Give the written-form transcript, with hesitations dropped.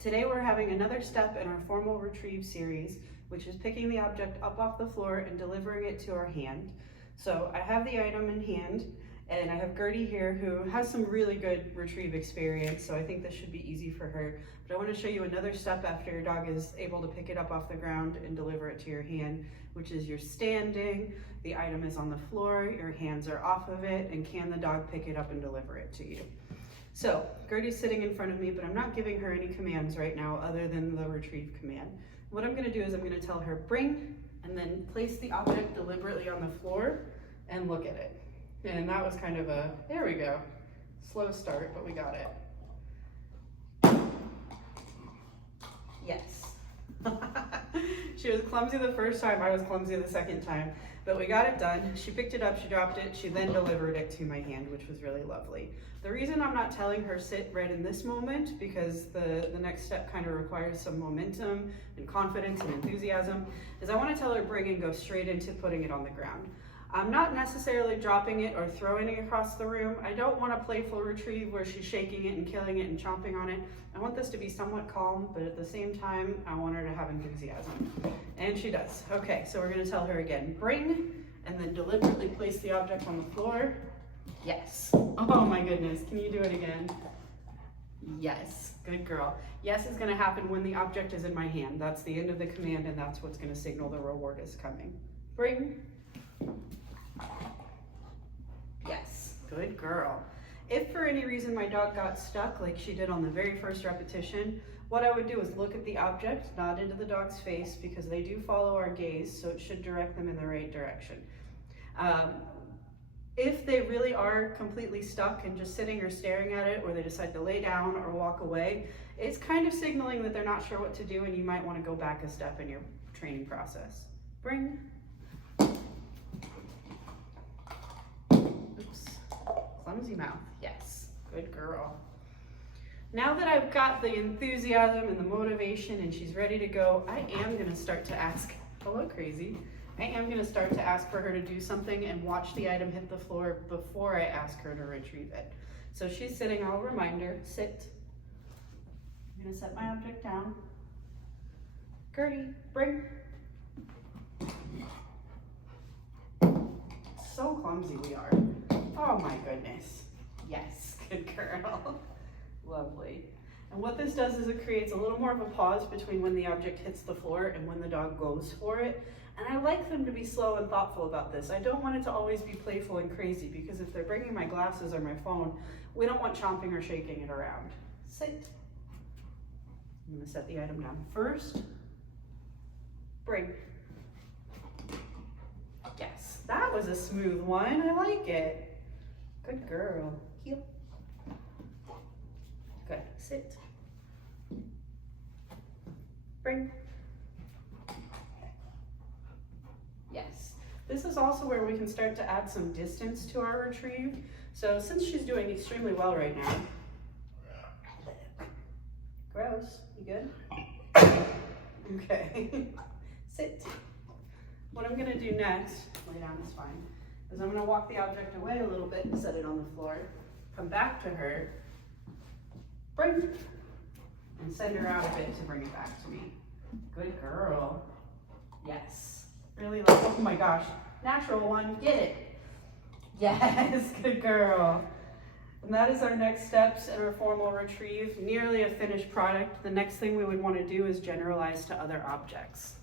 Today we're having another step in our formal retrieve series, which is picking the object up off the floor and delivering it to our hand. So I have the item in hand, and I have Gertie here who has some really good retrieve experience, so I think this should be easy for her. But I want to show you another step after your dog is able to pick it up off the ground and deliver it to your hand, which is you're standing, the item is on the floor, your hands are off of it, and can the dog pick it up and deliver it to you? So Gertie's sitting in front of me, but I'm not giving her any commands right now other than the retrieve command. What I'm gonna do is I'm gonna tell her bring, and then place the object deliberately on the floor and look at it. And that was kind of a, there we go, slow start, but we got it. Yes. She was clumsy the first time, I was clumsy the second time, but we got it done. She picked it up, she dropped it, she then delivered it to my hand, which was really lovely. The reason I'm not telling her sit right in this moment, because the next step kind of requires some momentum and confidence and enthusiasm, is I want to tell her bring and go straight into putting it on the ground. I'm not necessarily dropping it or throwing it across the room. I don't want a playful retrieve where she's shaking it and killing it and chomping on it. I want this to be somewhat calm, but at the same time, I want her to have enthusiasm. And she does. Okay, so we're gonna tell her again, bring, and then deliberately place the object on the floor. Yes. Oh my goodness, can you do it again? Yes, good girl. Yes is gonna happen when the object is in my hand. That's the end of the command, and that's what's gonna signal the reward is coming. Bring. Yes, good girl. If for any reason my dog got stuck like she did on the very first repetition, what I would do is look at the object, not into the dog's face, because they do follow our gaze, so it should direct them in the right direction. If they really are completely stuck and just sitting or staring at it, or they decide to lay down or walk away, it's kind of signaling that they're not sure what to do, and you might want to go back a step in your training process. Bring. Oops, clumsy mouth. Yes, good girl. Now that I've got the enthusiasm and the motivation and she's ready to go, I am gonna start to ask, hello crazy, I am gonna start to ask for her to do something and watch the item hit the floor before I ask her to retrieve it. So she's sitting, I'll remind her, sit. I'm gonna set my object down. Gertie, bring. So clumsy we are. Oh my goodness. Yes, good girl. Lovely. And what this does is it creates a little more of a pause between when the object hits the floor and when the dog goes for it. And I like them to be slow and thoughtful about this. I don't want it to always be playful and crazy, because if they're bringing my glasses or my phone, we don't want chomping or shaking it around. Sit. I'm gonna set the item down first. Bring. Yes, that was a smooth one. I like it. Good girl. Heel. Good. Sit. Bring. Yes. This is also where we can start to add some distance to our retrieve. So since she's doing extremely well right now. Gross. You good? Okay. Sit. What I'm gonna do next, lay down is fine, is I'm gonna walk the object away a little bit and set it on the floor, come back to her, bring, and send her out a bit to bring it back to me. Good girl. Yes. Really like, oh my gosh, natural one, get it. Yes, good girl. And that is our next steps in our formal retrieve, nearly a finished product. The next thing we would want to do is generalize to other objects.